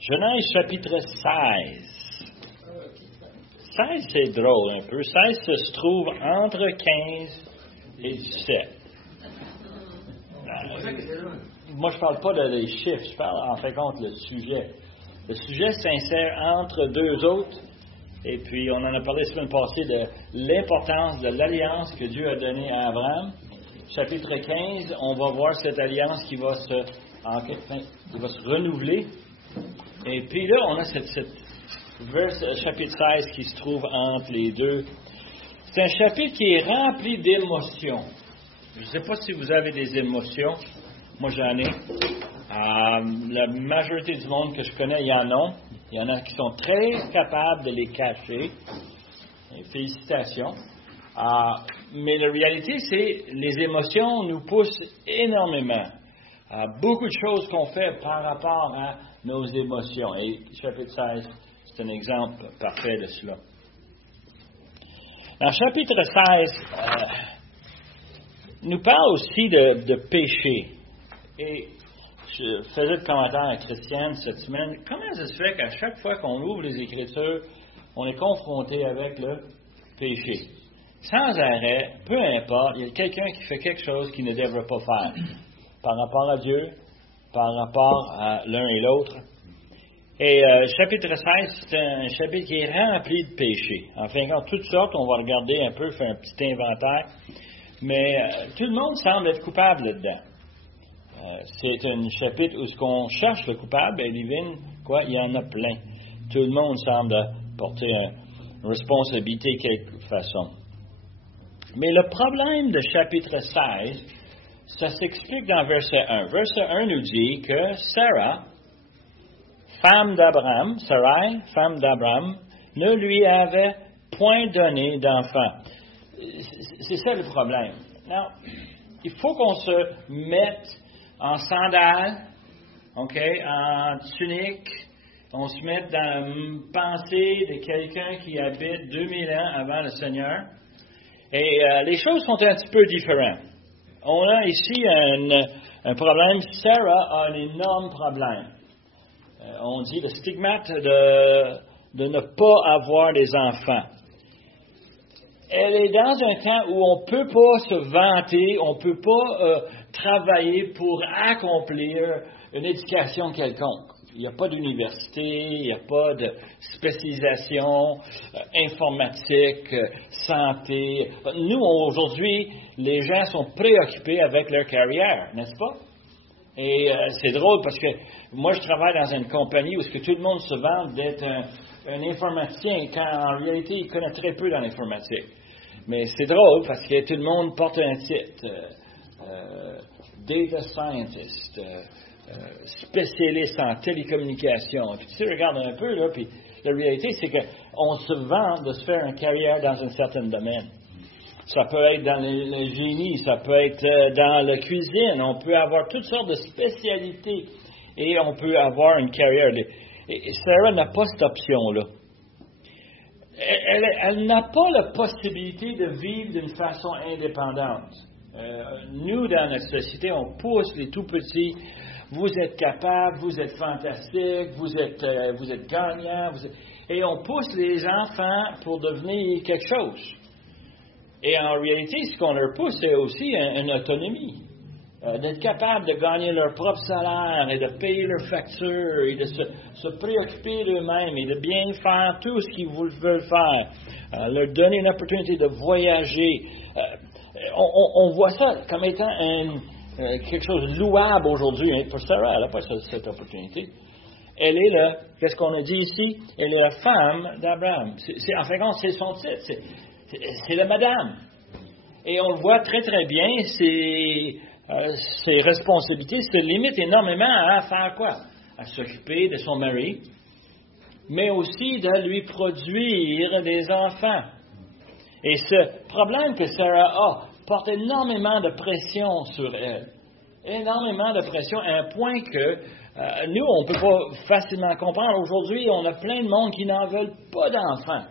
Genèse chapitre 16. 16, c'est drôle un peu. 16 se trouve entre 15 et 17. Moi, je ne parle pas des chiffres, je parle en fait contre le sujet. Le sujet s'insère entre deux autres, et puis on en a parlé la semaine passée de l'importance de l'alliance que Dieu a donnée à Abraham. Chapitre 15, on va voir cette alliance qui va se renouveler. Et puis là, on a cette chapitre 16 qui se trouve entre les deux. C'est un chapitre qui est rempli d'émotions. Je ne sais pas si vous avez des émotions. Moi, j'en ai. La majorité du monde que je connais, il y en a. Il y en a qui sont très capables de les cacher. Et félicitations. Mais la réalité, c'est les émotions nous poussent énormément. Beaucoup de choses qu'on fait par rapport à nos émotions. Et chapitre 16, c'est un exemple parfait de cela. Dans chapitre 16, nous parle aussi de péché. Et je faisais le commentaire à Christiane cette semaine. Comment ça se fait qu'à chaque fois qu'on ouvre les Écritures, on est confronté avec le péché? Sans arrêt, peu importe, il y a quelqu'un qui fait quelque chose qu'il ne devrait pas faire. Par rapport à Dieu, par rapport à l'un et l'autre. Et chapitre 16, c'est un chapitre qui est rempli de péchés. Enfin, quand toutes sortes, on va regarder un peu, faire un petit inventaire. Mais tout le monde semble être coupable là-dedans. C'est un chapitre où ce qu'on cherche le coupable, et divine, quoi, il y en a plein. Tout le monde semble porter une responsabilité de quelque façon. Mais le problème de chapitre 16, ça s'explique dans verset 1. Verset 1 nous dit que Sarah, femme d'Abraham, Sarai, femme d'Abraham, ne lui avait point donné d'enfant. C'est ça le problème. Non, il faut qu'on se mette en sandales, en tunique, on se mette dans la pensée de quelqu'un qui habite 2000 ans avant le Seigneur. Et les choses sont un petit peu différentes. On a ici un problème. Sarah a un énorme problème. On dit le stigmate de ne pas avoir des enfants. Elle est dans un temps où on ne peut pas se vanter, on ne peut pas travailler pour accomplir une éducation quelconque. Il n'y a pas d'université, il n'y a pas de spécialisation informatique, santé. Nous, aujourd'hui, les gens sont préoccupés avec leur carrière, n'est-ce pas? Et c'est drôle parce que moi, je travaille dans une compagnie où tout le monde se vante d'être un informaticien, quand en réalité, il connaît très peu dans l'informatique. Mais c'est drôle parce que tout le monde porte un titre. Data scientist, spécialiste en télécommunications. Puis tu regardes un peu, là, puis la réalité, c'est qu'on se vante de se faire une carrière dans un certain domaine. Ça peut être dans le génie, ça peut être dans la cuisine, on peut avoir toutes sortes de spécialités et on peut avoir une carrière. Et Sarah n'a pas cette option-là. Elle n'a pas la possibilité de vivre d'une façon indépendante. Nous, dans notre société, on pousse les tout-petits. Vous êtes capables, vous êtes fantastiques, vous êtes gagnants. Et on pousse les enfants pour devenir quelque chose. Et en réalité, ce qu'on leur pousse, c'est aussi une autonomie. D'être capable de gagner leur propre salaire et de payer leurs factures et de se préoccuper d'eux-mêmes et de bien faire tout ce qu'ils veulent faire. Leur donner une opportunité de voyager. On voit ça comme étant quelque chose de louable aujourd'hui. Hein. Pour Sarah, elle n'a pas cette opportunité. Elle est qu'est-ce qu'on a dit ici? Elle est la femme d'Abraham. En fin de compte, c'est son titre. C'est la madame. Et on le voit très, très bien, ses responsabilités se limitent énormément à faire quoi? À s'occuper de son mari, mais aussi de lui produire des enfants. Et ce problème que Sarah a porte énormément de pression sur elle. Énormément de pression, à un point que nous, on ne peut pas facilement comprendre. Aujourd'hui, on a plein de monde qui n'en veulent pas d'enfants.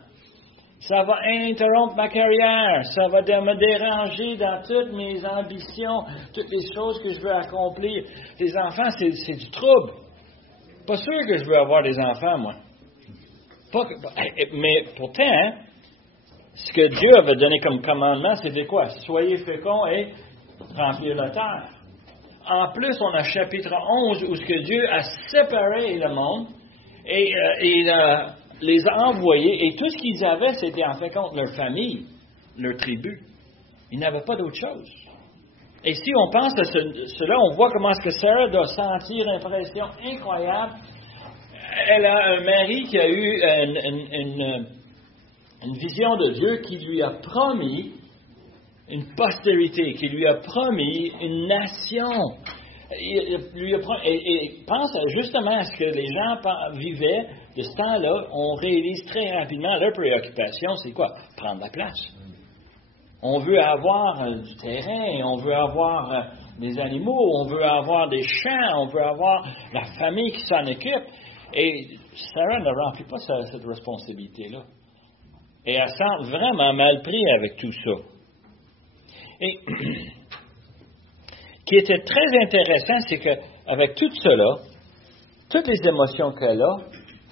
Ça va interrompre ma carrière, ça va me déranger dans toutes mes ambitions, toutes les choses que je veux accomplir. Les enfants, c'est du trouble. Pas sûr que je veux avoir des enfants, moi. Mais pourtant, ce que Dieu avait donné comme commandement, c'était quoi? Soyez féconds et remplir la terre. En plus, on a chapitre 11 où ce que Dieu a séparé le monde et il les a envoyés. Et tout ce qu'ils avaient, c'était en fait contre leur famille, leur tribu. Ils n'avaient pas d'autre chose. Et si on pense à cela, on voit comment est-ce que Sarah doit sentir une impression incroyable. Elle a un mari qui a eu une vision de Dieu qui lui a promis une postérité, qui lui a promis une nation. Et pense justement à ce que les gens vivaient de ce temps-là. On réalise très rapidement leur préoccupation, c'est quoi? Prendre la place. On veut avoir du terrain, on veut avoir des animaux, on veut avoir des champs, on veut avoir la famille qui s'en occupe. Et Sarah ne remplit pas cette responsabilité-là. Et elle sent vraiment mal pris avec tout ça. Et ce qui était très intéressant, c'est qu'avec tout cela, toutes les émotions qu'elle a,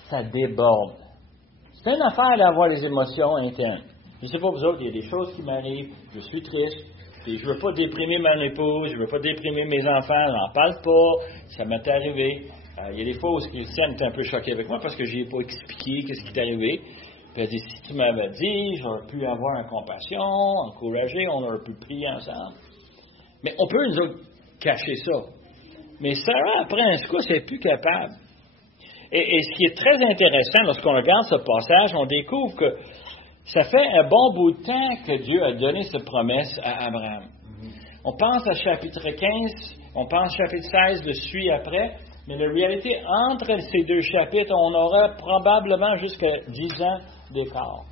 ça déborde. C'est une affaire d'avoir des émotions internes. Je ne sais pas vous autres, il y a des choses qui m'arrivent, je suis triste, et je ne veux pas déprimer mon épouse, je ne veux pas déprimer mes enfants, je n'en parle pas, ça m'est arrivé. Il y a des fois où Christiane est un peu choquée avec moi parce que je n'y ai pas expliqué ce qui est arrivé. Puis elle dit, si tu m'avais dit, j'aurais pu avoir une compassion, encourager, on aurait pu prier ensemble. Mais on peut, nous autres, cacher ça. Mais Sarah, après un secousse, elle n'est plus capable. Et ce qui est très intéressant, lorsqu'on regarde ce passage, on découvre que ça fait un bon bout de temps que Dieu a donné cette promesse à Abraham. On pense à chapitre 15, on pense chapitre 16, le suit après, mais la réalité, entre ces deux chapitres, on aura probablement jusqu'à 10 ans d'écart.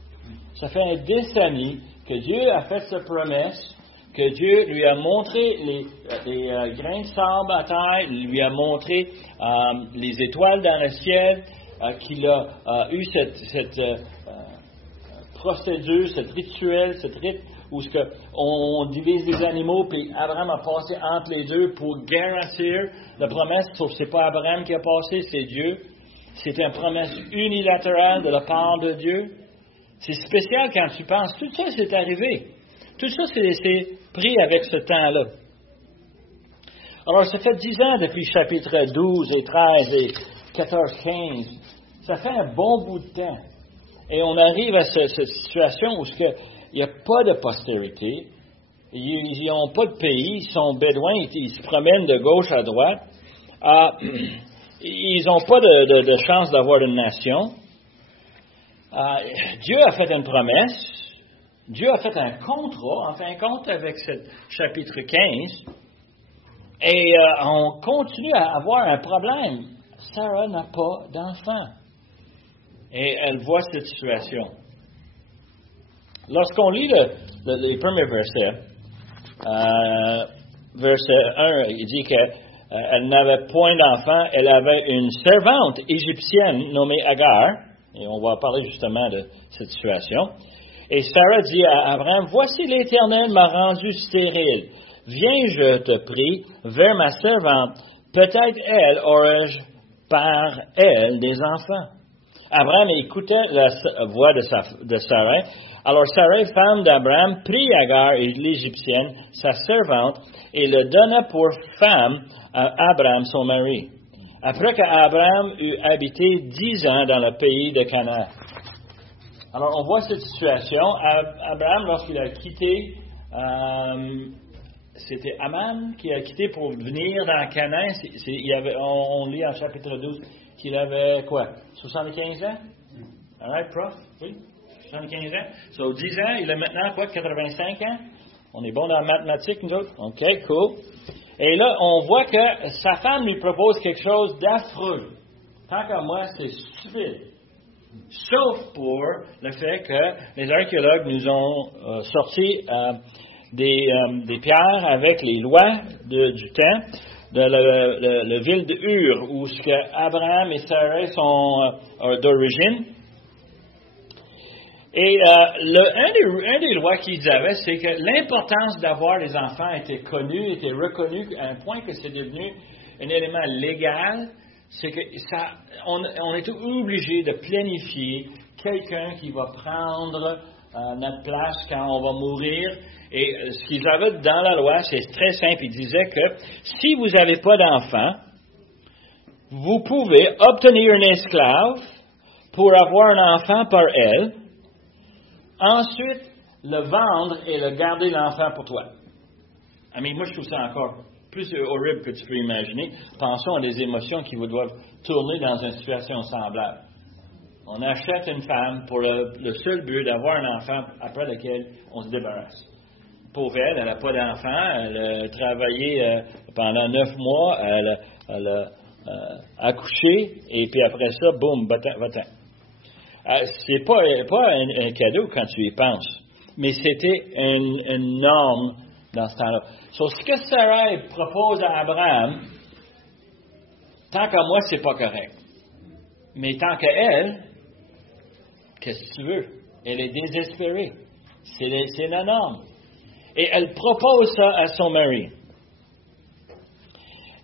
Ça fait un décennie que Dieu a fait cette promesse, que Dieu lui a montré les grains de sable à terre, lui a montré les étoiles dans le ciel, qu'il a eu cette procédure, cette rituel, cette rite où on divise les animaux, puis Abraham a passé entre les deux pour garantir la promesse, sauf que ce n'est pas Abraham qui a passé, c'est Dieu. C'est une promesse unilatérale de la part de Dieu. C'est spécial quand tu penses, tout ça c'est arrivé. Tout ça c'est pris avec ce temps-là. Alors ça fait 10 ans depuis chapitre 12 et 13 et 14, 15. Ça fait un bon bout de temps. Et on arrive à cette situation où il n'y a pas de postérité, ils n'ont pas de pays, ils sont bédouins, ils se promènent de gauche à droite, ils n'ont pas de chance d'avoir une nation. Dieu a fait une promesse, Dieu a fait un contrat, en fin de compte, avec ce chapitre 15, et on continue à avoir un problème. Sarah n'a pas d'enfant. Et elle voit cette situation. Lorsqu'on lit les premiers versets, verset 1, il dit qu'elle n'avait point d'enfant, elle avait une servante égyptienne nommée Agar, et on va parler justement de cette situation. Et Sarah dit à Abraham, « Voici l'Éternel m'a rendu stérile. Viens, je te prie, vers ma servante. Peut-être elle aurais-je par elle des enfants. » Abraham écoutait la voix de Sarah. Alors Sarah, femme d'Abraham, prit Agar, l'Égyptienne, sa servante, et le donna pour femme à Abraham, son mari. Après qu'Abraham eut habité 10 ans dans le pays de Canaan. Alors on voit cette situation. Abraham, lorsqu'il a quitté, c'était Aman qui a quitté pour venir dans Canaan. On lit en chapitre 12 qu'il avait quoi? 75 ans? All right, prof? Oui? 75 ans? So, 10 ans, il a maintenant quoi? 85 ans? On est bon dans la mathématique, nous autres? OK, cool. Et là, on voit que sa femme lui propose quelque chose d'affreux. Tant qu'à moi, c'est stupide. Sauf pour le fait que les archéologues nous ont sorti des pierres avec les lois du temps de la ville de Ur, où ce que Abraham et Sarah sont d'origine. Et un des lois qu'ils avaient, c'est que l'importance d'avoir des enfants était connue, était reconnue à un point que c'est devenu un élément légal c'est que on est obligé de planifier quelqu'un qui va prendre notre place quand on va mourir. Et ce qu'ils avaient dans la loi, c'est très simple. Ils disaient que si vous n'avez pas d'enfant, vous pouvez obtenir un esclave pour avoir un enfant par elle, ensuite le vendre et le garder l'enfant pour toi. Moi, je trouve ça encore plus horrible que tu peux imaginer. Pensons à des émotions qui vous doivent tourner dans une situation semblable. On achète une femme pour le seul but d'avoir un enfant après lequel on se débarrasse. Pauvre elle n'a pas d'enfant, elle a travaillé pendant 9 mois, elle a accouché, et puis après ça, boum, va-t'en. C'est pas un cadeau quand tu y penses, mais c'était une norme dans ce temps-là. So, ce que Sarah propose à Abraham, tant qu'à moi, c'est pas correct. Mais tant qu'à elle, qu'est-ce que tu veux? Elle est désespérée. C'est la norme. Et elle propose ça à son mari.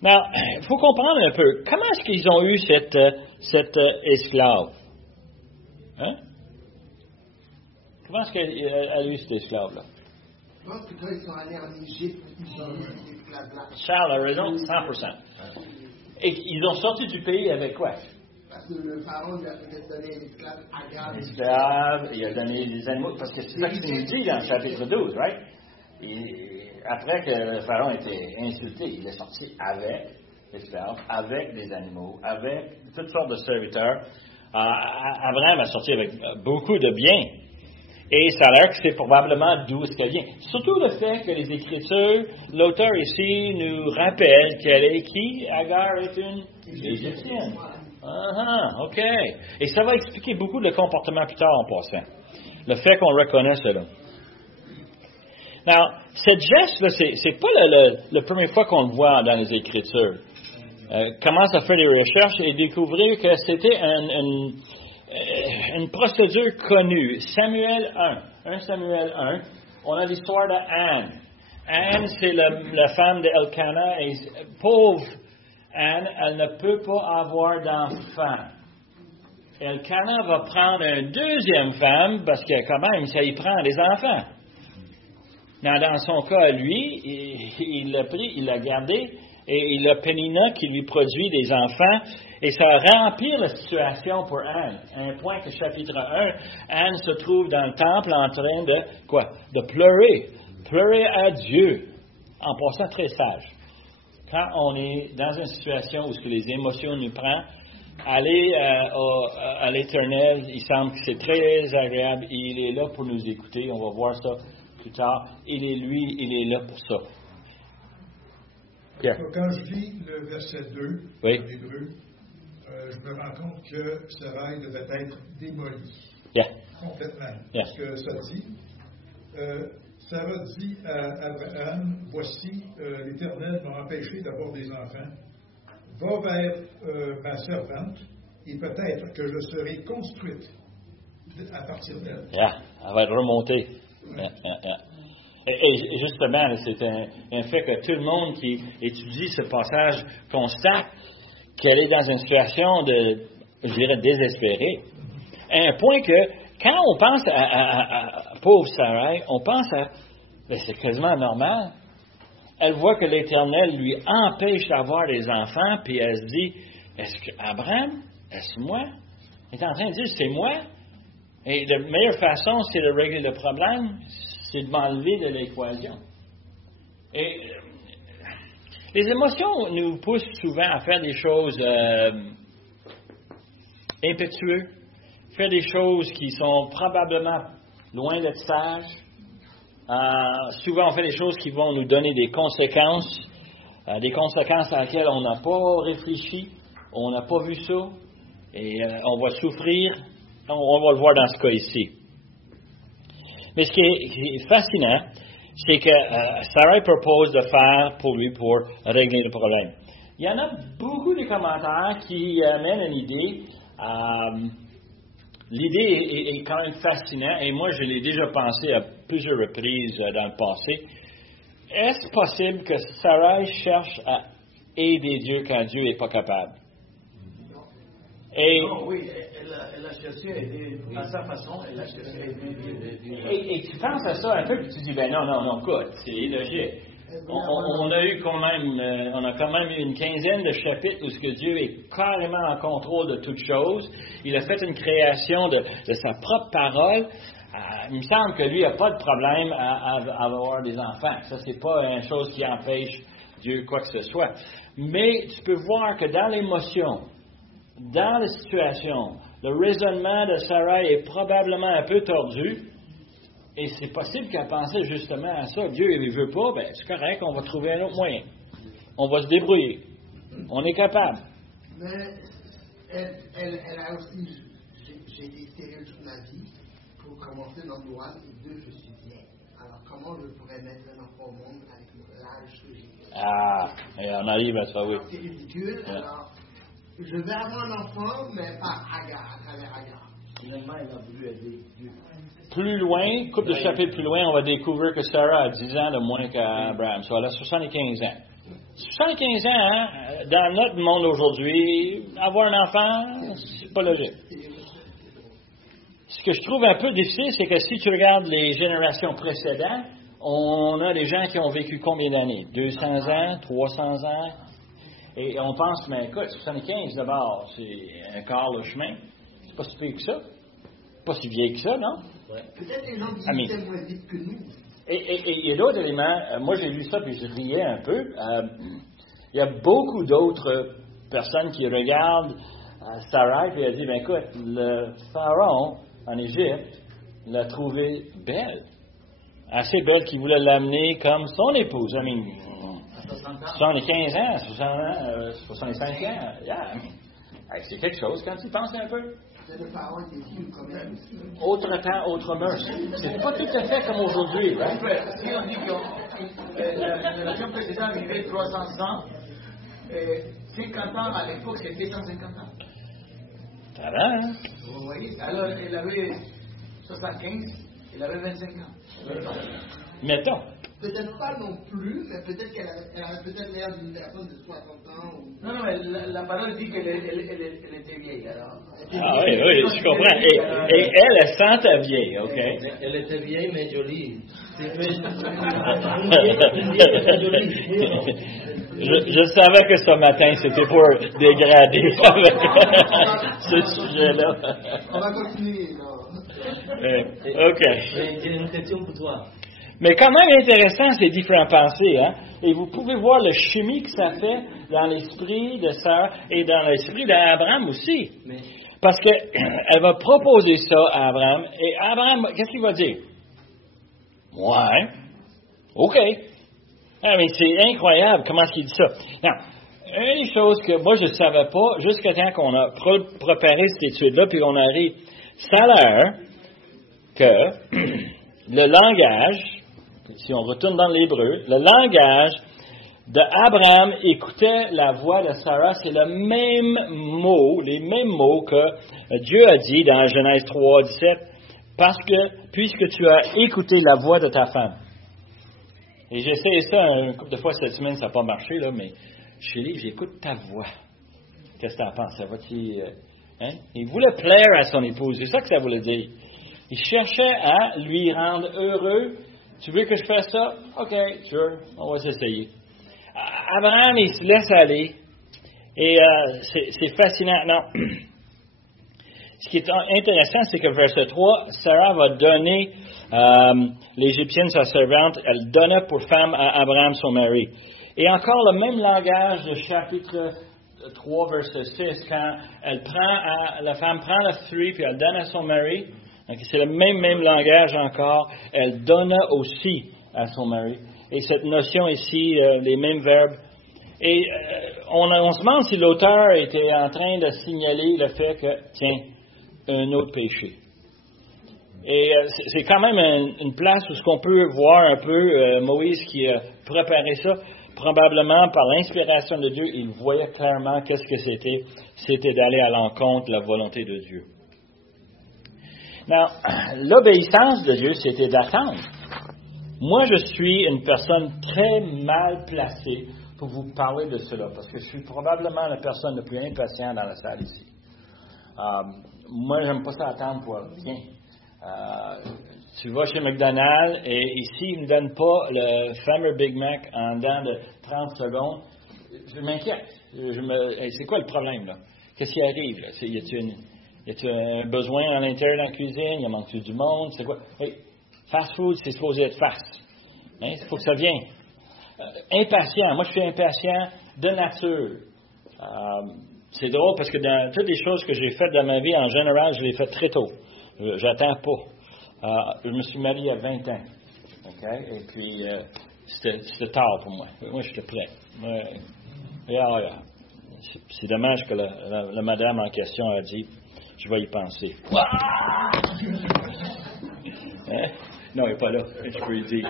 Now, il faut comprendre un peu, comment est-ce qu'ils ont eu cette esclave? Hein? Comment est-ce qu'elle a eu cet esclave-là? Je pense que quand ils sont allés en Égypte, ils ont eu des esclaves là. Charles a raison, 100%. Et ils ont sorti du pays avec quoi? Parce que le pharaon lui a peut-être donné un esclave Agar. L'esclave, il a donné des animaux, parce que c'est ça qu'il nous dit dans le chapitre 12, right? Et après que le pharaon était insulté, il est sorti avec l'esclave, avec des animaux, avec toutes sortes de serviteurs. Abraham a sorti avec beaucoup de biens. Et ça a l'air que c'est probablement d'où ce qu'elle vient. Surtout le fait que les Écritures, l'auteur ici nous rappelle qu'elle est qui? Agar est une Égyptienne. OK. Et ça va expliquer beaucoup de comportements plus tard en passant. Le fait qu'on reconnaît cela. Now, cette geste-là, c'est pas la première fois qu'on le voit dans les Écritures. Commence à faire des recherches et découvrir que c'était une procédure connue. Samuel 1 Samuel 1, on a l'histoire d'Anne. Anne, c'est la femme d'Elkanah, et pauvre Anne, elle ne peut pas avoir d'enfant. Elkanah va prendre une deuxième femme, parce que quand même, ça y prend des enfants. Dans son cas, lui, il l'a pris, il l'a gardé, et il a Pénina qui lui produit des enfants, et ça remplit la situation pour Anne. À un point que chapitre 1, Anne se trouve dans le temple en train de pleurer à Dieu, en passant très sage. Quand on est dans une situation où les émotions nous prennent, aller à l'Éternel, il semble que c'est très agréable, il est là pour nous écouter, on va voir ça plus tard. Il est là pour ça. Yeah. Quand je lis le verset 2 oui. en hébreu, je me rends compte que Sarai devait être démolie. Yeah. Complètement. Yeah. Parce que ça dit, Sarah dit à Abraham, voici, l'Éternel m'a empêché d'avoir des enfants. Va vers ma servante, et peut-être que je serai construite à partir d'elle. Yeah. Elle va être remontée. Yeah. Et justement, c'est un fait que tout le monde qui étudie ce passage constate qu'elle est dans une situation je dirais, désespérée. À un point que, quand on pense à pauvre Sarah, on pense c'est quasiment normal. Elle voit que l'Éternel lui empêche d'avoir des enfants, puis elle se dit, est-ce que Abraham, est-ce moi? Elle est en train de dire, c'est moi? Et la meilleure façon, c'est de régler le problème, c'est de m'enlever de l'équation. Et les émotions nous poussent souvent à faire des choses impétueuses, faire des choses qui sont probablement loin d'être sages. Souvent, on fait des choses qui vont nous donner des conséquences à laquelle on n'a pas réfléchi, on n'a pas vu ça, et on va souffrir. On va le voir dans ce cas ici. Mais ce qui est fascinant, c'est que Sarah propose de faire pour lui pour régler le problème. Il y en a beaucoup de commentaires qui amènent une idée. L'idée est quand même fascinante, et moi je l'ai déjà pensé à plusieurs reprises dans le passé. Est-ce possible que Sarah cherche à aider Dieu quand Dieu n'est pas capable? Et, non, oui, elle a cherché et à sa façon, elle a cherché et tu penses à ça un peu, puis tu dis, ben non, écoute, c'est illogique. On a quand même eu une quinzaine de chapitres où ce que Dieu est carrément en contrôle de toutes choses. Il a fait une création de sa propre parole. Il me semble que lui n'a pas de problème à avoir des enfants. Ça, c'est pas une chose qui empêche Dieu quoi que ce soit. Mais tu peux voir que dans l'émotion, dans la situation, le raisonnement de Sarah est probablement un peu tordu. Et c'est possible qu'elle pensait justement à ça. Dieu, il ne veut pas, ben c'est correct, on va trouver un autre moyen. On va se débrouiller. On est capable. Mais elle a aussi, j'ai été stérile toute ma vie. Pour commencer dans le douane, et deux, je suis vieille. Alors, comment je pourrais mettre un enfant au monde avec l'âge que j'ai? Ah, et on arrive à ça, oui. C'est ridicule. Yeah. Alors, je vais avoir un enfant, mais par Agar, à travers Agar. Finalement, elle a voulu aider Dieu. Plus loin, couple de chapitres plus loin, on va découvrir que Sarah a 10 ans de moins qu'Abraham. So, elle a 75 ans. 75 ans, hein, dans notre monde aujourd'hui, avoir un enfant, c'est pas logique. Ce que je trouve un peu difficile, c'est que si tu regardes les générations précédentes, on a des gens qui ont vécu combien d'années? 200 ans, 300 ans? Et on pense, mais écoute, 75 d'abord, c'est un quart le chemin. C'est pas si pire que ça. Pas si vieille que ça, non? Ouais. Peut-être les gens vivent moins vite que nous. Et il y a d'autres éléments. Moi, j'ai lu ça puis je riais un peu. Il y a beaucoup d'autres personnes qui regardent Sarah et elle dit, ben écoute, le pharaon en Égypte l'a trouvée belle. Assez belle qu'il voulait l'amener comme son épouse. I mean, 75 ans, 60 ans, 65 ans. Yeah, c'est quelque chose quand tu penses un peu. Le pharaon était vieux quand même. Autre temps, autre mœurs. C'est pas tout à fait comme aujourd'hui. Hein? Si on dit que la génération précédente vivait 300 ans, 50 ans à l'époque c'était 150 ans. Ça va, hein? Vous voyez? Alors elle avait 75, elle avait 25 ans. Mettons. Peut-être pas non plus, mais peut-être qu'elle avait peut-être l'air d'une personne de 60 ans. Ou... Non, mais la parole dit qu'elle était vieille. Alors. Ah oui, je comprends. Et elle sentait vieille, OK? Elle était vieille, mais jolie. Je savais que ce matin, c'était pour dégrader ce sujet-là. On va continuer, non? OK. J'ai une question pour toi. Mais quand même intéressant, ces différentes pensées, hein? Et vous pouvez voir le chimie que ça fait dans l'esprit de Sarah et dans l'esprit d'Abraham aussi. Parce qu'elle va proposer ça à Abraham. Et Abraham, qu'est-ce qu'il va dire? Ouais. OK. Ah, mais c'est incroyable comment est-ce qu'il dit ça. Non. Une des choses que moi je ne savais pas, jusqu'à temps qu'on a préparé cette étude-là, puis on arrive, ça a l'air que le langage, si on retourne dans l'hébreu, le langage d'Abraham écoutait la voix de Sarah, c'est le même mot, les mêmes mots que Dieu a dit dans Genèse 3, 17, parce que, puisque tu as écouté la voix de ta femme. Et j'ai essayé ça un couple de fois cette semaine, ça n'a pas marché, là, mais chérie, j'écoute ta voix. Qu'est-ce que tu en penses? Ça va-tu, hein? Il voulait plaire à son épouse, c'est ça que ça voulait dire. Il cherchait à lui rendre heureux. Tu veux que je fasse ça? OK, sure, on va s'essayer. Abraham, il se laisse aller. Et c'est fascinant. Non. Ce qui est intéressant, c'est que verset 3, Sarah va donner l'Égyptienne, sa servante, elle donna pour femme à Abraham, son mari. Et encore le même langage du chapitre 3, verset 6, quand la femme prend le fruit puis elle donne à son mari. Donc, c'est le même langage encore. Elle donna aussi à son mari. Et cette notion ici, les mêmes verbes. Et on se demande si l'auteur était en train de signaler le fait que, tiens, un autre péché. Et c'est quand même une place où ce qu'on peut voir un peu Moïse qui a préparé ça, probablement par l'inspiration de Dieu, il voyait clairement qu'est-ce que c'était. C'était d'aller à l'encontre de la volonté de Dieu. Now, l'obéissance de Dieu, c'était d'attendre. Moi, je suis une personne très mal placée pour vous parler de cela, parce que je suis probablement la personne la plus impatiente dans la salle ici. Moi, j'aime pas ça attendre pour rien. Tu vas chez McDonald's et ici, ils ne me donnent pas le fameux Big Mac en dedans de 30 secondes. Je m'inquiète. C'est quoi le problème, là? Qu'est-ce qui arrive, là? Y a-t-il un besoin à l'intérieur de la cuisine? Y a manque du monde? C'est quoi? Oui. Fast food, c'est supposé être fast. Il faut que ça vienne. Impatient. Moi, je suis impatient de nature. C'est drôle parce que dans toutes les choses que j'ai faites dans ma vie, en général, je les fais très tôt. J'attends pas. Je me suis marié à 20 ans. Okay? Et puis, c'était tard pour moi. Moi, j'étais prêt. C'est dommage que la madame en question a dit, je vais y penser. Hein? Non, elle n'est pas là. Je peux lui dire.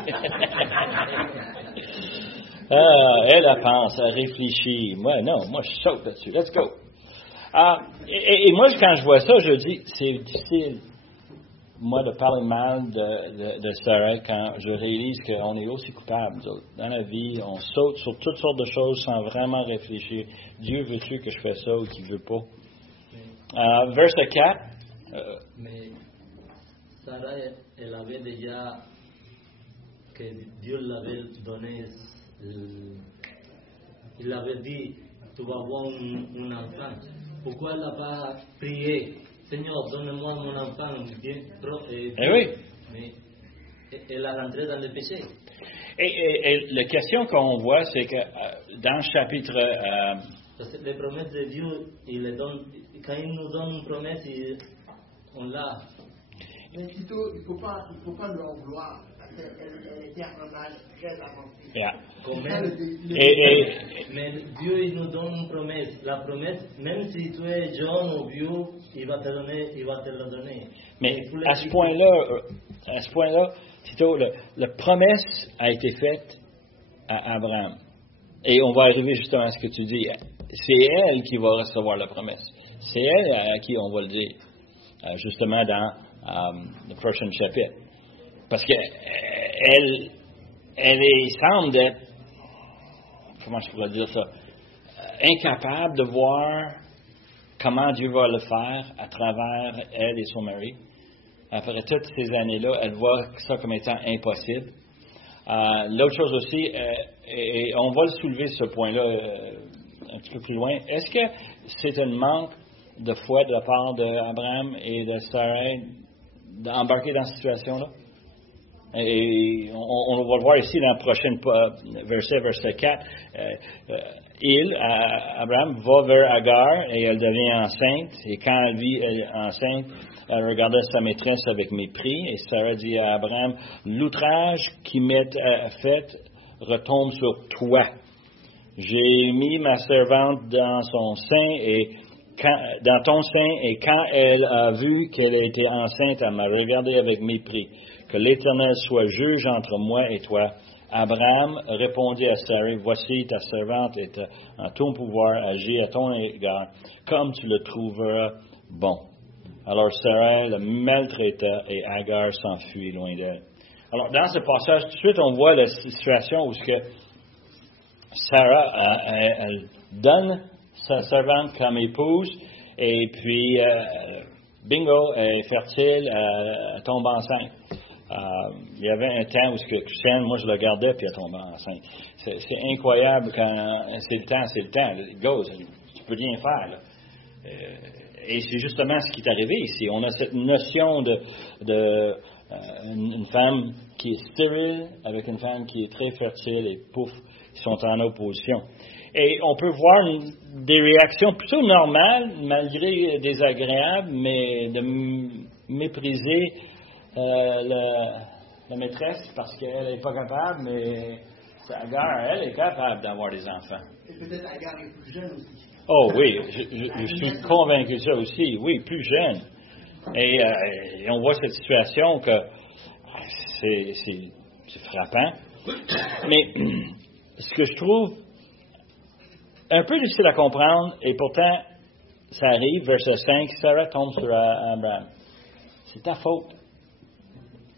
Elle pense, elle réfléchit. Moi, non, moi, je saute là-dessus. Let's go. Et moi, quand je vois ça, je dis, c'est difficile, moi, de parler mal de Sarah quand je réalise qu'on est aussi coupable. Dans la vie, on saute sur toutes sortes de choses sans vraiment réfléchir. Dieu veut-tu que je fasse ça ou qu'il ne veut pas? Verset 4. Mais Sarah, elle avait déjà que Dieu l'avait donné, il avait dit, tu vas avoir un enfant. Pourquoi elle n'a pas prié? Seigneur, donne-moi mon enfant. Oui. Mais elle a rentré dans le péché. Et la question qu'on voit, c'est que dans le chapitre... Parce que les promesses de Dieu, il les donne, quand il nous donne une promesse, on l'a. Mais plutôt, il ne faut pas lui en vouloir, parce qu'elle était en âge très avancé. Yeah. Mais Dieu, il nous donne une promesse. La promesse, même si tu es jeune ou vieux, il va te le donner. Mais à ce point-là, Tito, la promesse a été faite à Abraham. Et on va arriver justement à ce que tu dis. C'est elle qui va recevoir la promesse. C'est elle à qui on va le dire, justement dans le prochain chapitre. Parce que elle semble d'être, comment je pourrais dire ça, incapable de voir comment Dieu va le faire à travers elle et son mari. Après toutes ces années-là, elle voit ça comme étant impossible. L'autre chose aussi, et on va le soulever ce point-là un petit peu plus loin, est-ce que c'est un manque de foi de la part d'Abraham et de Sarah d'embarquer dans cette situation-là? Et on va le voir ici dans le prochain verset 4. Abraham va vers Agar et elle devient enceinte. Et quand elle vit enceinte, elle regardait sa maîtresse avec mépris. Et Sarah dit à Abraham, l'outrage qui m'est fait retombe sur toi. J'ai mis ma servante dans son sein dans ton sein, et quand elle a vu qu'elle était enceinte, elle m'a regardé avec mépris. Que l'Éternel soit juge entre moi et toi. Abraham répondit à Sarah, voici ta servante est en ton pouvoir, agis à ton égard, comme tu le trouveras bon. Alors Sarah le maltraita et Agar s'enfuit loin d'elle. Alors dans ce passage, tout de suite, on voit la situation où Sarah elle donne sa servante comme épouse, et puis, bingo, elle est fertile, elle tombe enceinte. Il y avait un temps où Christiane, moi je la gardais, puis elle tombait enceinte. C'est incroyable quand c'est le temps. It goes, tu peux rien faire. Là. Et c'est justement ce qui est arrivé ici. On a cette notion de une femme qui est stérile avec une femme qui est très fertile, et pouf, ils sont en opposition. Et on peut voir des réactions plutôt normales, malgré désagréables, mais de mépriser la maîtresse parce qu'elle n'est pas capable, mais Agar, elle est capable d'avoir des enfants. Et peut-être Agar est plus jeune aussi. Oh oui, je suis convaincu de ça aussi. Oui, plus jeune. Et on voit cette situation que c'est frappant. Mais ce que je trouve un peu difficile à comprendre, et pourtant, ça arrive, verset 5, Sarah tombe sur Abraham. C'est ta faute.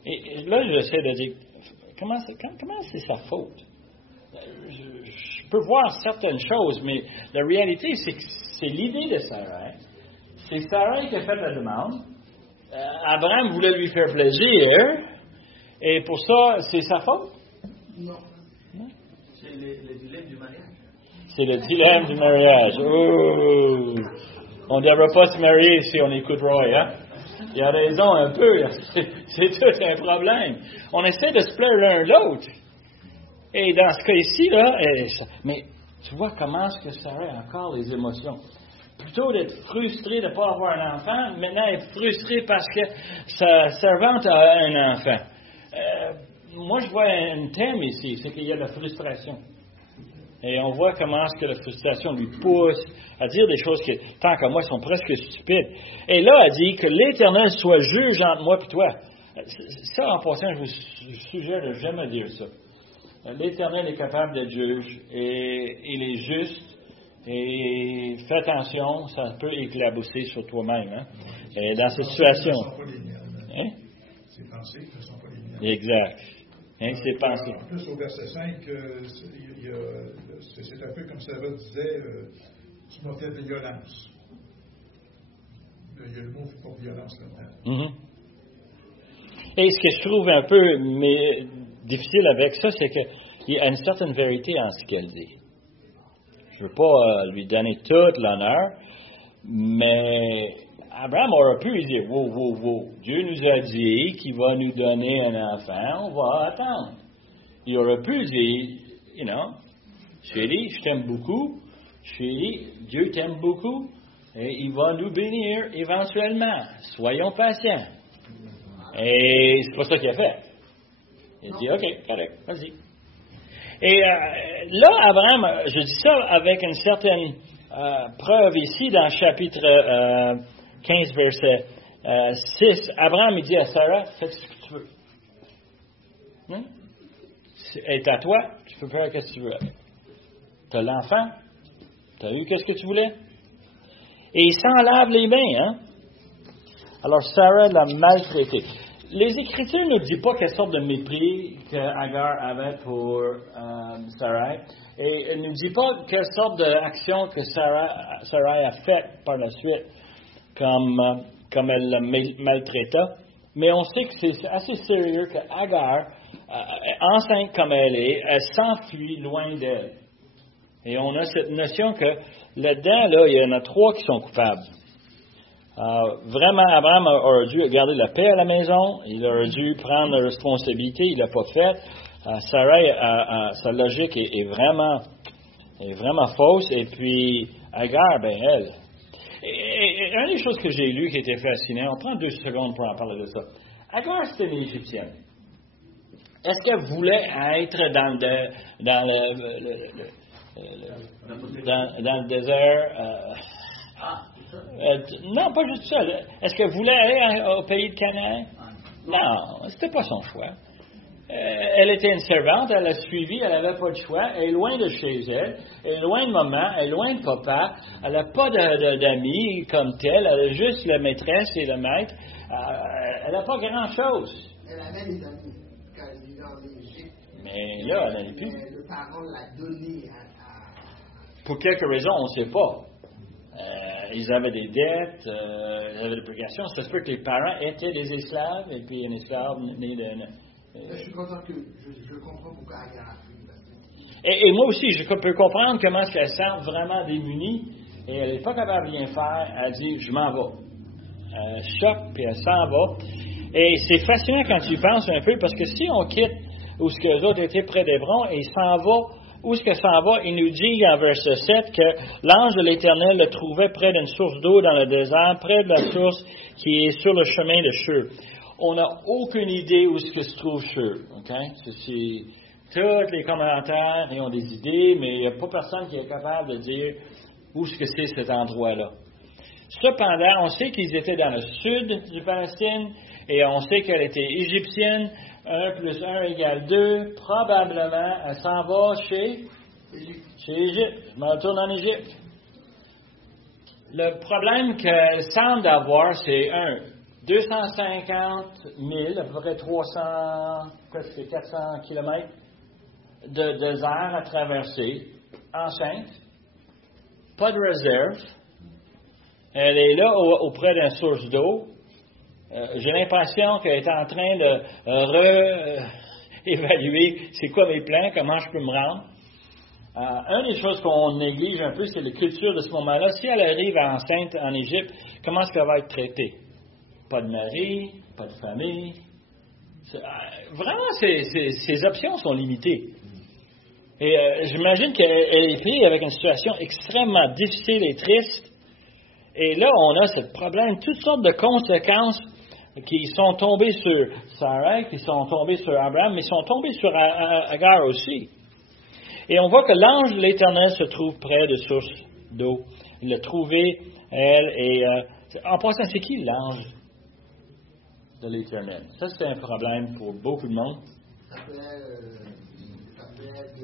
Et là, j'essaie de dire, comment c'est sa faute? Je peux voir certaines choses, mais la réalité, c'est que c'est l'idée de Sarah. c'est Sarah qui a fait la demande. Abraham voulait lui faire plaisir. Et pour ça, c'est sa faute? Non. C'est le dilemme du mariage. C'est le dilemme du mariage. Oh! On ne devrait pas se marier si on écoute Roy, hein? Il a raison un peu. C'est tout un problème. On essaie de se plaire l'un l'autre. Et dans ce cas ici, là, mais tu vois comment est-ce que Sarah a encore les émotions. Plutôt d'être frustrée de ne pas avoir un enfant, maintenant elle est frustrée parce que sa servante a un enfant. Moi, je vois un thème ici, c'est qu'il y a de la frustration. Et on voit comment est-ce que la frustration lui pousse à dire des choses qui, tant qu'à moi, sont presque stupides. Et là, elle dit que l'Éternel soit juge entre moi et toi. Ça, en passant, je vous suggère de jamais dire ça. L'Éternel est capable d'être juge et il est juste. Et fais attention, ça peut éclabousser sur toi-même. Hein? Et dans cette situation. Ce ne sont pas les miennes. Hein? Ces pensées ne sont pas les miennes. Exact. Hein, c'est pensé. En plus, au verset 5, c'est un peu comme Sarah disait, tu m'as fait violence. Il y a le mot pour violence là-dedans. Mm-hmm. Et ce que je trouve un peu difficile avec ça, c'est qu'il y a une certaine vérité en ce qu'elle dit. Je ne veux pas lui donner tout l'honneur, mais Abraham aurait pu lui dire, wow, Dieu nous a dit qu'il va nous donner un enfant, on va attendre. Il aurait pu dire, chérie, je t'aime beaucoup, chérie, Dieu t'aime beaucoup, et il va nous bénir éventuellement. Soyons patients. Et c'est pas ça qu'il a fait. Il a dit, OK, correct, vas-y. Et là, Abraham, je dis ça avec une certaine preuve ici dans le chapitre 15, verset 6. Abraham, il dit à Sarah, fais ce que tu veux. Elle est à toi, tu peux faire ce que tu veux. Tu as l'enfant, tu as eu ce que tu voulais. Et il s'en lave les mains, hein? Alors Sarah l'a maltraité. Les Écritures ne disent pas quelle sorte de mépris que Agar avait pour Sarai. Et elle ne nous dit pas quelle sorte d'action que Sarai a faite par la suite, comme elle la maltraita. Mais on sait que c'est assez sérieux que Agar, enceinte comme elle est, elle s'enfuit loin d'elle. Et on a cette notion que là-dedans, là, il y en a 3 qui sont coupables. Vraiment, Abraham aurait dû garder la paix à la maison. Il aurait dû prendre la responsabilité. Il ne l'a pas fait. Sarai, sa logique est vraiment fausse. Et puis, Agar, elle. Et une des choses que j'ai lues qui était fascinante, on prend 2 secondes pour en parler de ça. Agar, c'était une Égyptienne. Est-ce qu'elle voulait être dans le désert? Non, pas juste ça. Est-ce qu'elle voulait aller au pays de Canaan? Non, c'était pas son choix. Elle était une servante, elle a suivi, elle n'avait pas de choix. Elle est loin de chez elle, elle est loin de maman, elle est loin de papa. Elle n'a pas d'amis comme telle, elle a juste la maîtresse et le maître. Elle n'a pas grand-chose. Elle avait des amis quand elle vivait en Égypte. Mais là, elle n'en a plus. Le parent l'a donné à... Pour quelques raisons, on ne sait pas. Ils avaient des dettes, ils avaient des obligations. Ça se peut que les parents étaient des esclaves, et puis un esclave né d'un... Je suis content que je comprends pourquoi Agar a pris. Et moi aussi, je peux comprendre comment est-ce qu'elle sent vraiment démunie, et elle n'est pas capable de rien faire. Elle dit, je m'en vais. Elle choque, puis elle s'en va. Et c'est fascinant quand tu y penses un peu, parce que si on quitte où ce que les autres étaient près d'Hébron, et il s'en va, où est-ce que s'en va? Il nous dit en verset 7 que l'ange de l'Éternel le trouvait près d'une source d'eau dans le désert, près de la source qui est sur le chemin de Shur. On n'a aucune idée où est-ce que se trouve Shur. Okay? Tous les commentaires ils ont des idées, mais il n'y a pas personne qui est capable de dire où est-ce que c'est cet endroit-là. Cependant, on sait qu'ils étaient dans le sud du Palestine et on sait qu'elle était égyptienne. 1 plus 1 égale 2. Probablement, elle s'en va chez Égypte. Je me retourne en Égypte. Le problème qu'elle semble avoir, c'est 250 000, à peu près 300, presque 400 km de désert à traverser, enceinte, pas de réserve, Elle est là auprès d'une source d'eau. J'ai l'impression qu'elle est en train de réévaluer c'est quoi mes plans, comment je peux me rendre. Une des choses qu'on néglige un peu, c'est la culture de ce moment-là. Si elle arrive enceinte en Égypte, comment est-ce qu'elle va être traitée? Pas de mari, pas de famille. Vraiment, ses options sont limitées. Et j'imagine qu'elle est prise avec une situation extrêmement difficile et triste. Et là, on a ce problème, toutes sortes de conséquences qui sont tombées sur Sarah, qui sont tombées sur Abraham, mais sont tombées sur Agar aussi. Et on voit que l'ange de l'Éternel se trouve près de sources d'eau. Il l'a trouvé, elle, et en passant, c'est qui l'ange de l'Éternel? Ça, c'est un problème pour beaucoup de monde. Ça peut être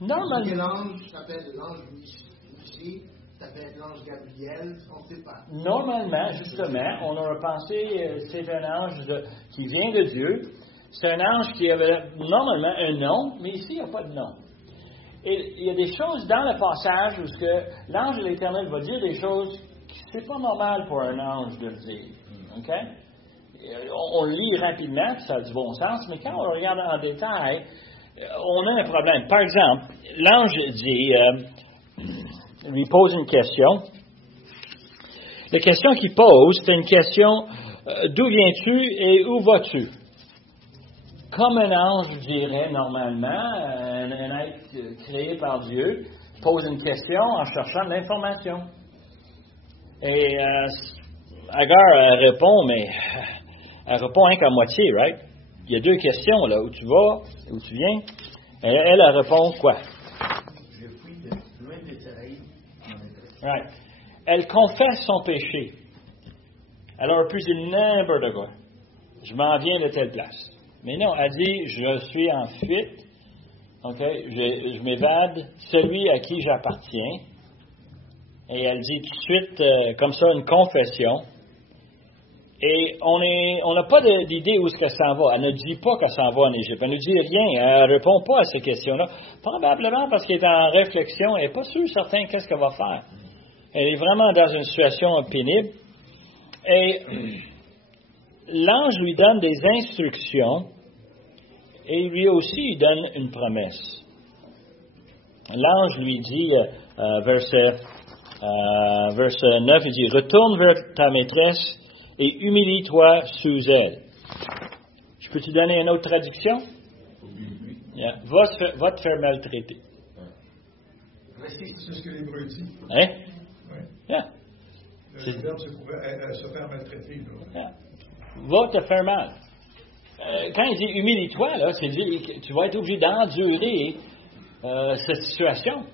Normalement, l'ange, ça peut être l'ange Michel, ça peut être l'ange Gabriel, on ne sait pas. Normalement, justement, on aurait pensé c'est un ange qui vient de Dieu. C'est un ange qui avait normalement un nom, mais ici, il n'y a pas de nom. Et il y a des choses dans le passage où l'ange de l'Éternel va dire des choses qui c'est pas normal pour un ange de le dire. OK? On le lit rapidement, puis ça a du bon sens, mais quand on le regarde en détail, on a un problème. Par exemple, l'ange dit, lui pose une question. La question qu'il pose, c'est une question, d'où viens-tu et où vas-tu? Comme un ange dirait normalement, un être créé par Dieu pose une question en cherchant de l'information. Et Agar répond, mais elle répond rien qu'à moitié, right? Il y a deux questions, là, où tu vas, où tu viens. Elle répond quoi? Je fuis de loin de Sarai. Right. Elle confesse son péché. Elle aurait pu dire n'importe quoi. Je m'en viens de telle place. Mais non, elle dit, je suis en fuite, okay? Je m'évade, celui à qui j'appartiens. Et elle dit tout de suite, comme ça, une confession. Et on n'a pas d'idée où est-ce qu'elle s'en va. Elle ne dit pas qu'elle s'en va en Égypte. Elle ne dit rien. Elle ne répond pas à ces questions-là. Probablement parce qu'elle est en réflexion. Elle n'est pas sûre certain qu'est-ce qu'elle va faire. Elle est vraiment dans une situation pénible. Et l'ange lui donne des instructions et lui aussi il donne une promesse. L'ange lui dit, verset 9, il dit, « Retourne vers ta maîtresse et humilie-toi sous elle. » Je peux te donner une autre traduction? Yeah. Va te faire maltraiter. C'est ce que l'Hébreu dit. Hein? Oui. Yeah. Le verbe se faire maltraiter. Yeah. Va te faire mal. Quand il dit humilie-toi, là, c'est dire que tu vas être obligé d'endurer cette situation.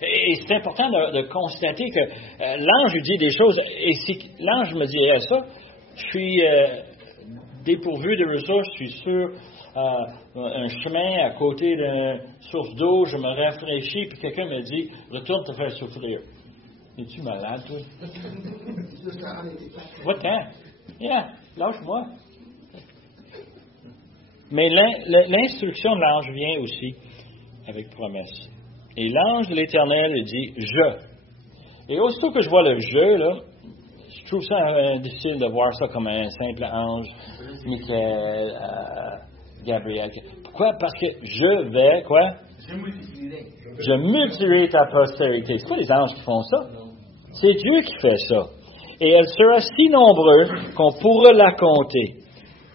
Et c'est important de constater que l'ange lui dit des choses, et si l'ange me dirait ça, je suis dépourvu de ressources, je suis sur un chemin à côté d'une source d'eau, je me rafraîchis, puis quelqu'un me dit, retourne te faire souffrir. Es-tu malade, toi? Va-t'en. Yeah, lâche-moi. Mais l'instruction de l'ange vient aussi avec promesse. Et l'ange de l'Éternel dit « je ». Et aussitôt que je vois le « je », là, je trouve ça difficile de voir ça comme un simple ange, Michael, Gabriel. Pourquoi? Parce que je vais, quoi? Je multiplierai ta postérité. C'est pas les anges qui font ça. C'est Dieu qui fait ça. Et elle sera si nombreuse qu'on pourra la compter.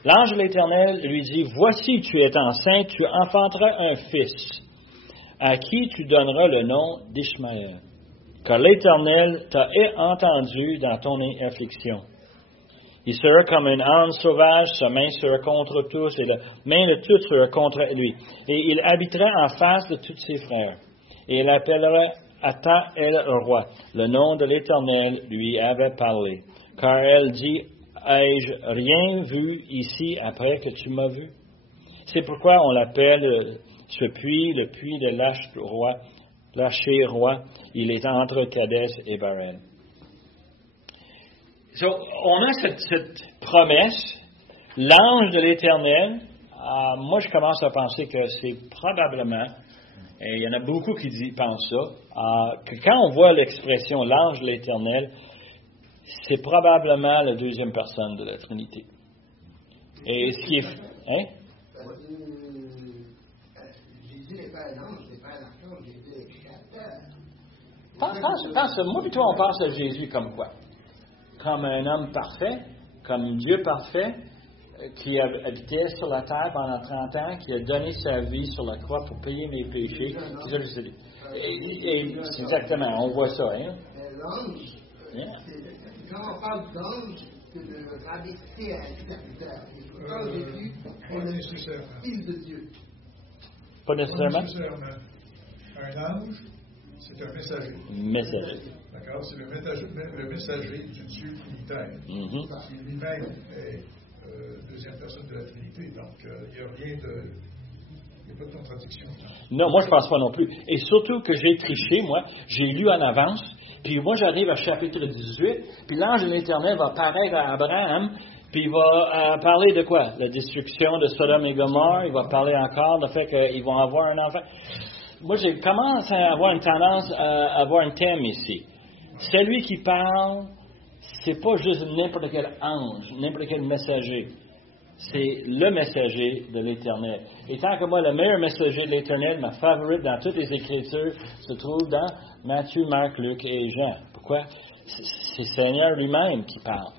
L'ange de l'Éternel lui dit, « Voici, tu es enceinte, tu enfanteras un fils, à qui tu donneras le nom d'Ishmaël, car l'Éternel t'a entendu dans ton affliction. Il sera comme une âne sauvage, sa main sera contre tous, et la main de tous sera contre lui. Et il habitera en face de tous ses frères. Et il appellera Ata el roi. Le nom de l'Éternel lui avait parlé. Car elle dit, ai-je rien vu ici après que tu m'as vu? C'est pourquoi on l'appelle ce puits, le puits de Laché roi. Il est entre Kadès et Barène. On a cette promesse, l'ange de l'Éternel. Moi, je commence à penser que c'est probablement, et il y en a beaucoup qui pensent ça, que quand on voit l'expression l'ange de l'Éternel, c'est probablement la deuxième personne de la Trinité. Et ce qui est... Hein? Jésus n'est pas un ange, n'est pas un archange, Jésus est créateur. Pense, moi et toi, on pense à Jésus comme quoi? Comme un homme parfait, comme Dieu parfait, qui habitait sur la terre pendant 30 ans, qui a donné sa vie sur la croix pour payer mes péchés. C'est ça que je dis. Et exactement, on voit ça. Hein? L'ange, quand on parle d'ange, c'est de rabaisser à un serviteur. Et quand Jésus est le Fils de Dieu. Pas nécessairement? Pas nécessairement. Un ange, c'est un messager. Messager. D'accord? C'est le messager du Dieu unitaire. Mm-hmm. Qui lui-même est deuxième personne de la Trinité. Donc, il n'y a rien de... Il n'y a pas de contradiction. Non, moi, je ne pense pas non plus. Et surtout que j'ai triché, moi. J'ai lu en avance. Puis moi, j'arrive à chapitre 18. Puis l'ange de l'Éternel va apparaître à Abraham. Puis il va parler de quoi? La destruction de Sodome et Gomorrhe. Il va parler encore du fait qu'ils vont avoir un enfant. Moi, j'ai commencé à avoir une tendance à avoir un thème ici. Celui qui parle, c'est pas juste n'importe quel ange, n'importe quel messager. C'est le messager de l'Éternel. Et tant que moi, le meilleur messager de l'Éternel, ma favorite dans toutes les Écritures, se trouve dans Matthieu, Marc, Luc et Jean. Pourquoi? C'est Seigneur lui-même qui parle.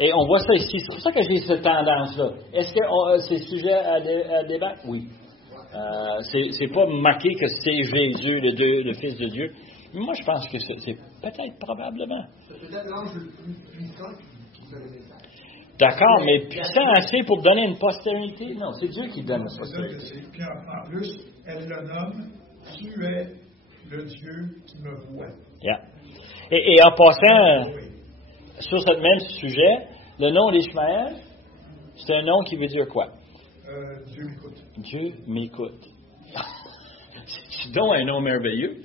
Et on voit ça ici. C'est pour ça que j'ai cette tendance-là. Est-ce que c'est sujet à débattre? Oui. C'est pas marqué que c'est Jésus, le Fils de Dieu. Mais moi, je pense que c'est peut-être probablement. C'est peut-être l'ange le plus puissant qui fait le message. D'accord, mais puissant assez pour donner une postérité? Non, c'est Dieu qui donne la postérité. Puis en plus, elle le nomme, tu es le Dieu qui me voit. Yeah. Et en passant, sur ce même sujet, le nom d'Ishmaël, c'est un nom qui veut dire quoi? Dieu m'écoute. Dieu m'écoute. C'est donc un nom merveilleux.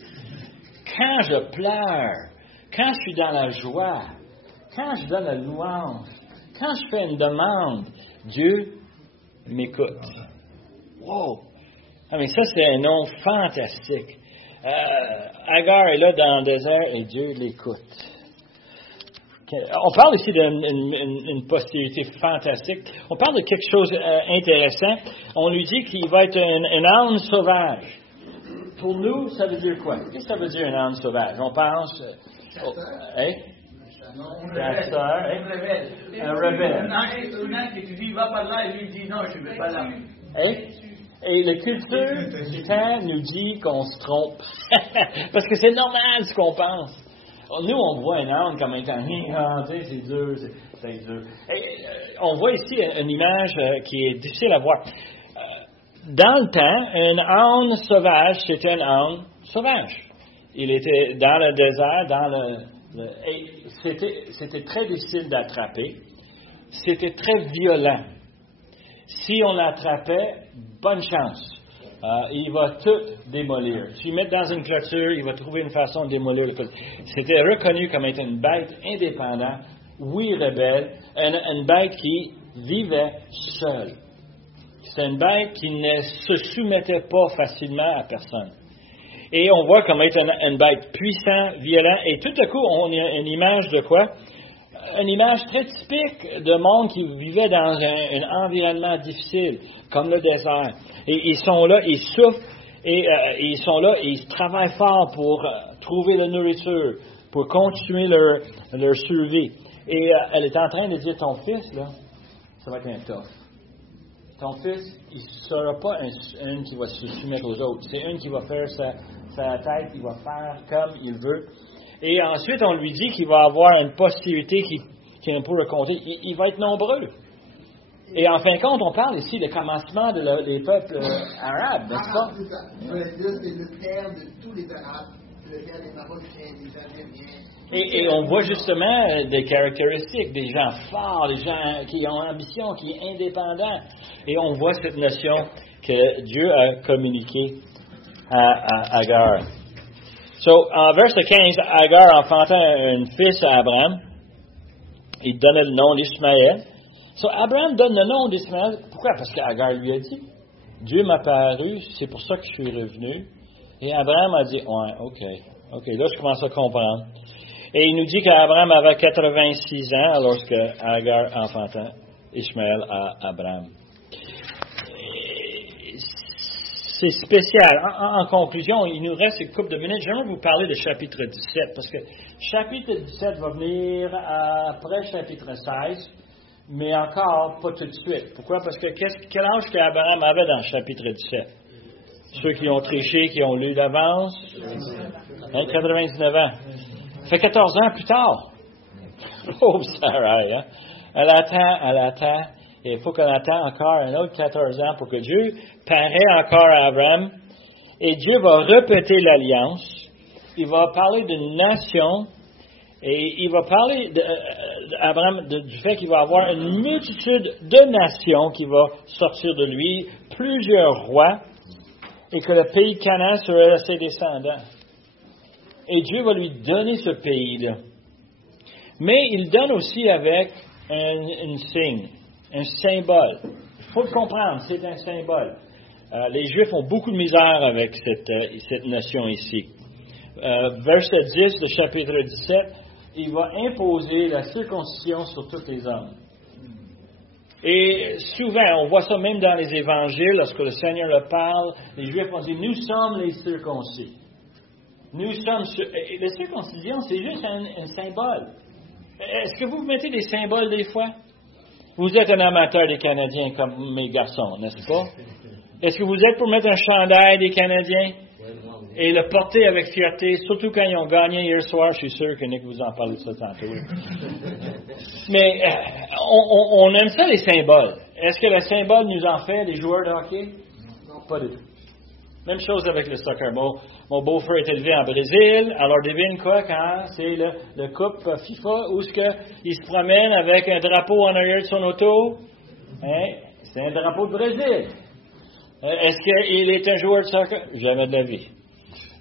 Quand je pleure, quand je suis dans la joie, quand je donne la louange, quand je fais une demande, Dieu m'écoute. Wow! Ah, mais ça, c'est un nom fantastique. Agar est là dans le désert et Dieu l'écoute. On parle ici d'une postérité fantastique. On parle de quelque chose d'intéressant. On lui dit qu'il va être un âne sauvage. Pour nous, ça veut dire quoi? Qu'est-ce que ça veut dire un âne sauvage? On pense... Un rebelle. Un âne qui dit, va par là, et lui dit, non, je ne vais pas là. Et la culture du temps nous dit qu'on se trompe. Parce que c'est normal ce qu'on pense. Nous, on voit un âne comme étant, c'est dur, c'est dur. On voit ici une image qui est difficile à voir. Dans le temps, un âne sauvage, c'était un âne sauvage. Il était dans le désert, et c'était très difficile d'attraper. C'était très violent. Si on l'attrapait, bonne chance. Il va tout démolir. Si il met dans une clôture, il va trouver une façon de démolir le clôture. C'était reconnu comme étant une bête indépendante, oui rebelle, une bête qui vivait seule. C'est une bête qui ne se soumettait pas facilement à personne. Et on voit comme étant une bête puissante, violente, et tout à coup, on a une image de quoi? Une image très typique de monde qui vivait dans un environnement difficile, comme le désert. Et ils sont là, ils souffrent, et ils sont là, et ils travaillent fort pour trouver la nourriture, pour continuer leur survie. Et elle est en train de dire, ton fils, là, ça va être un tough. Ton fils, il ne sera pas un qui va se soumettre aux autres. C'est un qui va faire sa tête, il va faire comme il veut. Et ensuite, on lui dit qu'il va avoir une postérité qui ne peut le compter. Il va être nombreux. Et en fin de compte, on parle ici du commencement des peuples arabes, n'est-ce pas? C'est ça. Dieu, c'est le père de tous les Arabes, le père des Marocains, des Algériens. Et on voit justement des caractéristiques, des gens forts, des gens qui ont ambition, qui sont indépendants. Et on voit cette notion que Dieu a communiquée à Agar. En verset 15, Agar enfantant un fils à Abraham. Il donnait le nom d'Ishmaël. Abraham donne le nom d'Ishmaël. Pourquoi? Parce qu'Agar lui a dit, Dieu m'a paru, c'est pour ça que je suis revenu. Et Abraham a dit, ouais, OK, là je commence à comprendre. Et il nous dit qu'Abraham avait 86 ans lorsque Agar enfanta Ishmaël à Abraham. C'est spécial. En conclusion, il nous reste une couple de minutes. J'aimerais vous parler de chapitre 17, parce que chapitre 17 va venir après chapitre 16, mais encore pas tout de suite. Pourquoi? Parce que quel âge qu'Abraham avait dans chapitre 17? Ceux qui ont triché, qui ont lu d'avance? 99 ans. Ça fait 14 ans plus tard. Pauvre Sarah, hein? Elle attend. Et il faut qu'elle attende encore un autre 14 ans pour que Dieu paraît encore à Abraham. Et Dieu va répéter l'alliance. Il va parler d'une nation. Et il va parler d'Abraham du fait qu'il va avoir une multitude de nations qui va sortir de lui, plusieurs rois, et que le pays Canaan serait ses descendants. Et Dieu va lui donner ce pays-là. Mais il donne aussi avec un signe, un symbole. Il faut le comprendre, c'est un symbole. Les Juifs ont beaucoup de misère avec cette notion ici. Verset 10 du chapitre 17, il va imposer la circoncision sur tous les hommes. Et souvent, on voit ça même dans les évangiles, lorsque le Seigneur le parle, les Juifs vont dire, nous sommes les circoncis. Nous sommes... La circoncision, c'est juste un symbole. Est-ce que vous mettez des symboles des fois? Vous êtes un amateur des Canadiens comme mes garçons, n'est-ce pas? Est-ce que vous êtes pour mettre un chandail des Canadiens et le porter avec fierté, surtout quand ils ont gagné hier soir? Je suis sûr que Nick vous en parle de ça tantôt. Mais on aime ça, les symboles. Est-ce que le symbole nous en fait des joueurs de hockey? Non, pas du tout. Même chose avec le soccer. Mon beau-frère est élevé en Brésil. Alors, devine quoi quand c'est le Coupe FIFA où il se promène avec un drapeau en arrière de son auto? Hein? C'est un drapeau de Brésil. Est-ce qu'il est un joueur de soccer? Jamais de la vie.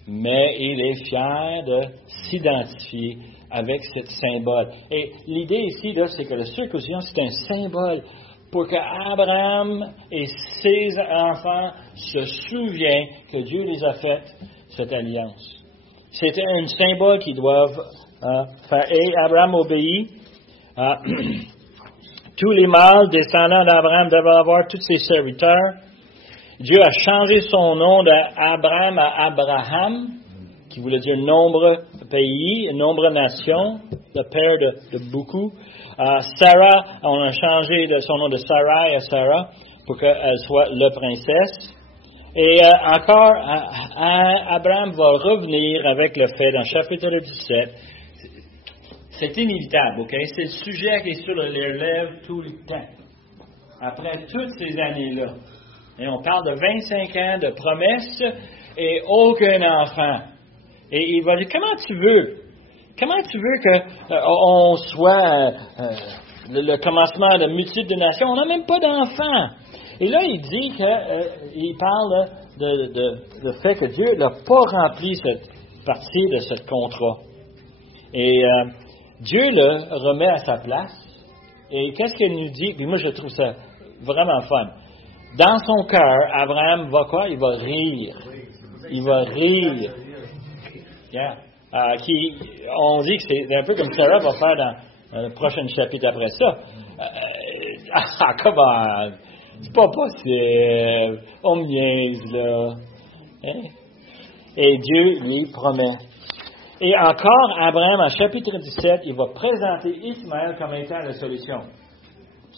Mais il est fier de s'identifier avec ce symbole. Et l'idée ici, là, c'est que la circoncision, c'est un symbole pour que Abraham et ses enfants se souviennent que Dieu les a fait cette alliance. C'est un symbole qu'ils doivent faire. Et Abraham obéit. Tous les mâles descendants d'Abraham devaient avoir tous ses serviteurs. Dieu a changé son nom d'Abraham à Abraham, qui voulait dire nombre de pays, nombre de nations, le père de beaucoup. Sarah, on a changé son nom de Sarai à Sarah pour qu'elle soit la princesse. Et encore, Abraham va revenir avec le fait, dans le chapitre 17, c'est inévitable, ok? C'est le sujet qui est sur les lèvres tout le temps. Après toutes ces années-là. Et on parle de 25 ans de promesses et aucun enfant. Et il va dire, comment tu veux qu'on soit le commencement de multitude de nations? On n'a même pas d'enfants. Et là, il dit il parle de fait que Dieu n'a pas rempli cette partie de ce contrat. Et Dieu le remet à sa place. Et qu'est-ce qu'il nous dit? Puis moi, je trouve ça vraiment fun. Dans son cœur, Abraham va quoi? Il va rire. Il va rire. Yeah. On dit que c'est un peu comme Sarah va faire dans le prochain chapitre après ça. Comment? C'est pas possible. On me niaise, là. Hein? Et Dieu lui promet. Et encore, Abraham, en chapitre 17, il va présenter Ismaël comme étant la solution.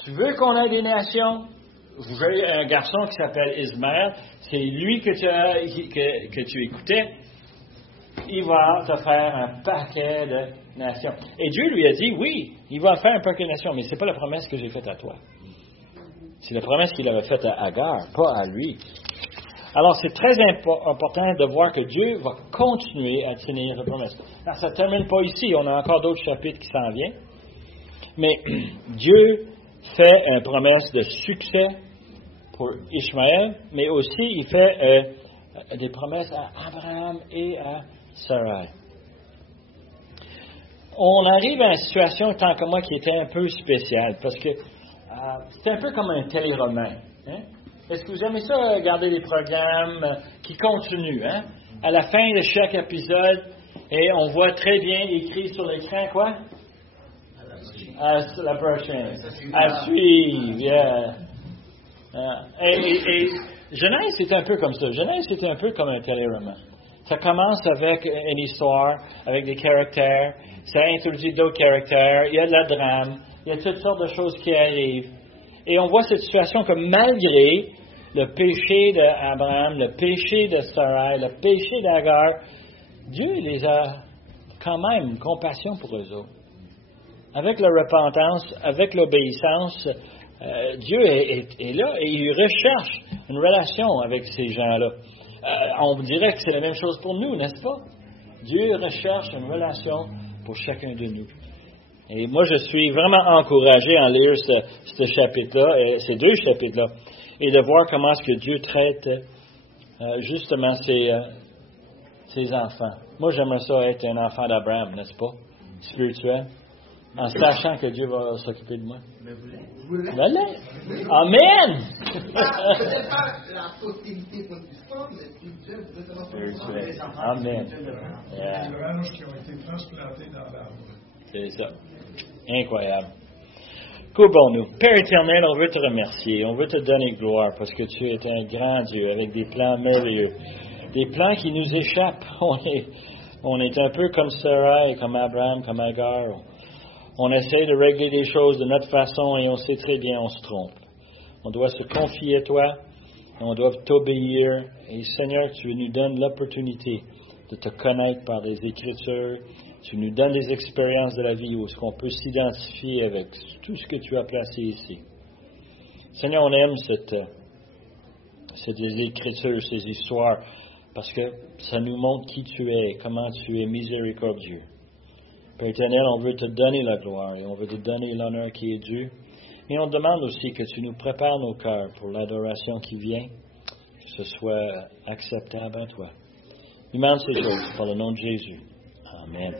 Tu veux qu'on ait des nations? Vous avez un garçon qui s'appelle Ismaël. C'est lui que tu écoutais. Il va te faire un paquet de nations. Et Dieu lui a dit, oui, il va faire un paquet de nations, mais ce n'est pas la promesse que j'ai faite à toi. C'est la promesse qu'il avait faite à Agar, pas à lui. Alors, c'est très important de voir que Dieu va continuer à tenir la promesse. Alors, ça ne termine pas ici. On a encore d'autres chapitres qui s'en viennent. Mais Dieu fait une promesse de succès pour Ishmaël, mais aussi il fait des promesses à Abraham et à Sarai. On arrive à une situation, tant que moi, qui était un peu spéciale, parce que c'est un peu comme un téléroman. Hein? Est-ce que vous aimez ça, regarder les programmes qui continuent? Hein? À la fin de chaque épisode, Et on voit très bien écrit sur l'écran quoi? À la prochaine. À suivre. Yeah. Et Genèse, c'est un peu comme ça. Genèse, c'est un peu comme un téléroman. Ça commence avec une histoire, avec des caractères. Ça introduit d'autres caractères. Il y a de la drame. Il y a toutes sortes de choses qui arrivent. Et on voit cette situation que malgré le péché d'Abraham, le péché de Sarai, le péché d'Agar, Dieu les a quand même compassion pour eux autres. Avec la repentance, avec l'obéissance, Dieu est là et il recherche une relation avec ces gens-là. On dirait que c'est la même chose pour nous, n'est-ce pas? Dieu recherche une relation pour chacun de nous. Et moi, je suis vraiment encouragé à lire ce chapitre-là, ces deux chapitres-là, et de voir comment est-ce que Dieu traite justement ses enfants. Moi, j'aimerais ça être un enfant d'Abraham, n'est-ce pas? Spirituel. En sachant que Dieu va s'occuper de moi. Voilà. Amen! Peut-être pas la possibilité pour l'histoire, mais spirituel. Amen. Yeah. Les branches qui ont été transplantées dans l'arbre. C'est ça. Incroyable. Courbons-nous. Père éternel, on veut te remercier. On veut te donner gloire parce que tu es un grand Dieu avec des plans merveilleux. Des plans qui nous échappent. On est un peu comme Sarah, comme Abraham, comme Agar. On essaie de régler les choses de notre façon et on sait très bien on se trompe. On doit se confier à toi, on doit t'obéir. Et Seigneur, tu nous donnes l'opportunité de te connaître par les Écritures. Tu nous donnes des expériences de la vie où est-ce qu'on peut s'identifier avec tout ce que tu as placé ici. Seigneur, on aime cette Écritures, ces histoires, parce que ça nous montre qui tu es, comment tu es miséricordieux. Père éternel, on veut te donner la gloire et on veut te donner l'honneur qui est dû. Mais on demande aussi que tu nous prépares nos cœurs pour l'adoration qui vient, que ce soit acceptable à toi. Nous demandons ces choses par le nom de Jésus. Amen.